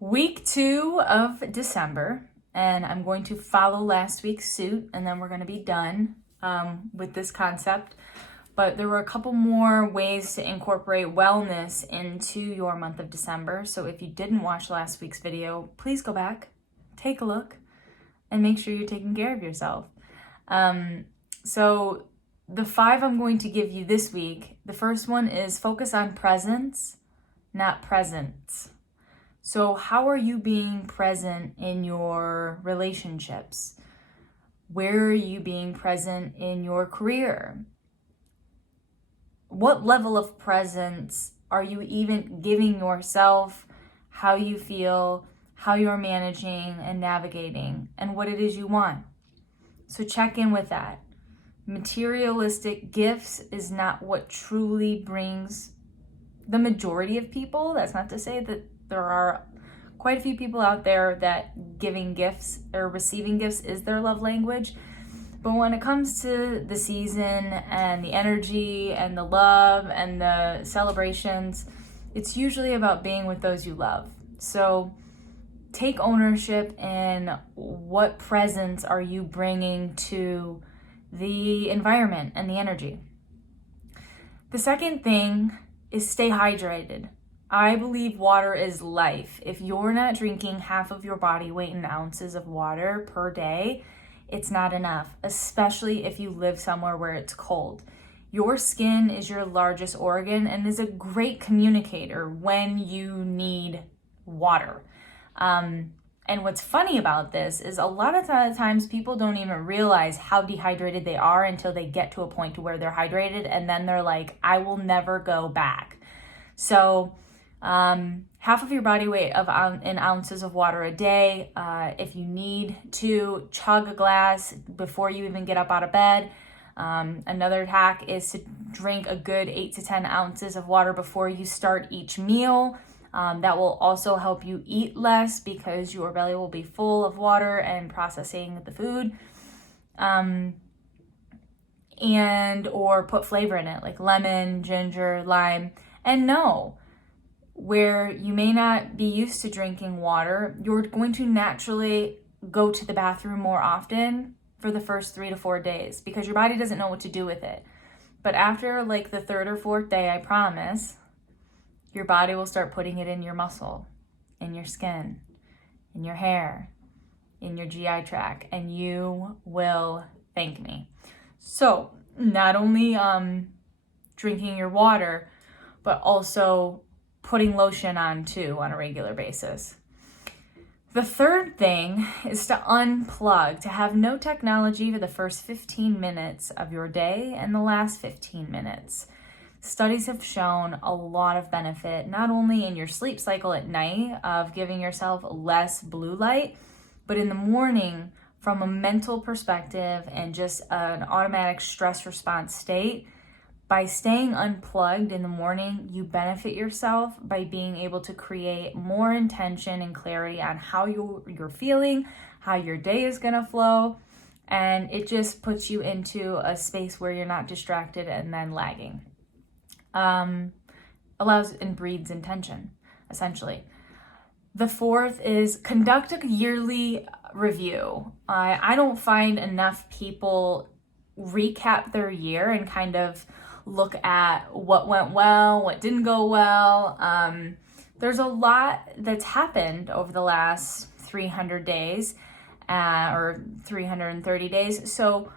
Week 2 of December, and I'm going to follow last week's suit, and then we're going to be done with this concept. But there were a couple more ways to incorporate wellness into your month of December. So if you didn't watch last week's video, please go back, take a look, and make sure you're taking care of yourself. So the 5 I'm going to give you this week, the first one is focus on presence, not presence. So how are you being present in your relationships? Where are you being present in your career? What level of presence are you even giving yourself, how you feel, how you're managing and navigating, and what it is you want? So check in with that. Materialistic gifts is not what truly brings the majority of people. That's not to say that there are quite a few people out there that giving gifts or receiving gifts is their love language. But when it comes to the season and the energy and the love and the celebrations, it's usually about being with those you love. So take ownership in what presence are you bringing to the environment and the energy. The second thing is stay hydrated. I believe water is life. If you're not drinking half of your body weight in ounces of water per day, it's not enough, especially if you live somewhere where it's cold. Your skin is your largest organ and is a great communicator when you need water. And what's funny about this is a lot of times people don't even realize how dehydrated they are until they get to a point to where they're hydrated, and then they're like, I will never go back. So half of your body weight in ounces of water a day. If you need to, chug a glass before you even get up out of bed. Another hack is to drink a good 8 to 10 ounces of water before you start each meal. That will also help you eat less because your belly will be full of water and processing the food. Or put flavor in it, like lemon, ginger, lime. And no, where you may not be used to drinking water, you're going to naturally go to the bathroom more often for the first 3 to 4 days because your body doesn't know what to do with it. But after like the 3rd or 4th day, I promise, your body will start putting it in your muscle, in your skin, in your hair, in your GI tract, and you will thank me. So not only drinking your water, but also putting lotion on too on a regular basis. The third thing is to unplug, to have no technology for the first 15 minutes of your day and the last 15 minutes. Studies have shown a lot of benefit, not only in your sleep cycle at night of giving yourself less blue light, but in the morning from a mental perspective and just an automatic stress response state. By staying unplugged in the morning, you benefit yourself by being able to create more intention and clarity on how you're feeling, how your day is going to flow, and it just puts you into a space where you're not distracted and then lagging. Allows and breeds intention, essentially. The 4th is conduct a yearly review. I don't find enough people recap their year and kind of look at what went well, what didn't go well. There's a lot that's happened over the last 300 days or 330 days. So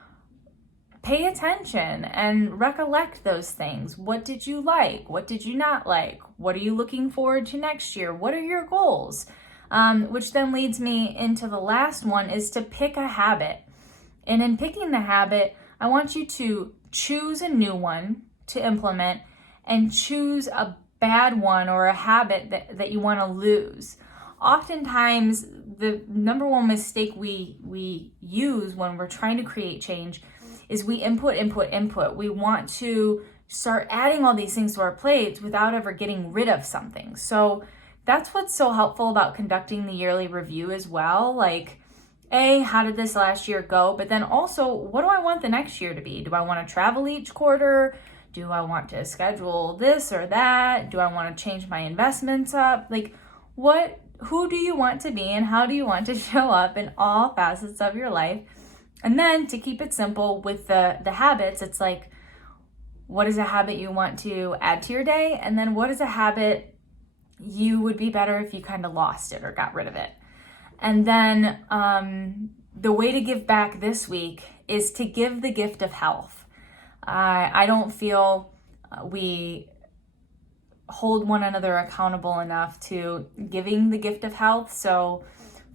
pay attention and recollect those things. What did you like? What did you not like? What are you looking forward to next year? What are your goals? Which then leads me into the last one, is to pick a habit. And in picking the habit, I want you to choose a new one to implement and choose a bad one or a habit that you want to lose. Oftentimes, the number one mistake we use when we're trying to create change is we input. We want to start adding all these things to our plates without ever getting rid of something. So that's what's so helpful about conducting the yearly review as well. Like, how did this last year go? But then also, what do I want the next year to be? Do I want to travel each quarter? Do I want to schedule this or that? Do I want to change my investments up? Like, what who do you want to be and how do you want to show up in all facets of your life? And then to keep it simple with the habits, it's like, what is a habit you want to add to your day? And then what is a habit you would be better if you kind of lost it or got rid of it? And then the way to give back this week is to give the gift of health. I don't feel we hold one another accountable enough to giving the gift of health. So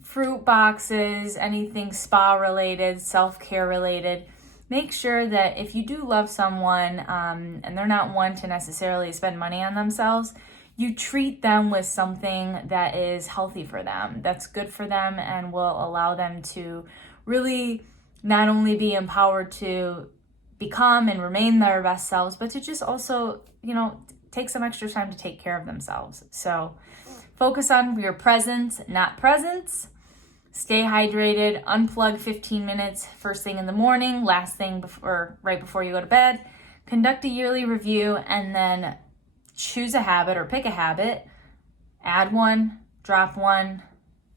fruit boxes, anything spa related, self-care related, make sure that if you do love someone and they're not one to necessarily spend money on themselves, you treat them with something that is healthy for them, that's good for them, and will allow them to really not only be empowered to become and remain their best selves, but to just also, take some extra time to take care of themselves. So focus on your presence, not presence. Stay hydrated, unplug 15 minutes first thing in the morning, last thing right before you go to bed. Conduct a yearly review and then choose a habit or pick a habit, add one, drop one,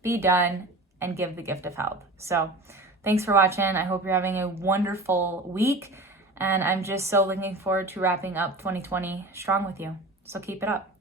be done, and give the gift of health. So thanks for watching. I hope you're having a wonderful week. And I'm just so looking forward to wrapping up 2020 strong with you. So keep it up.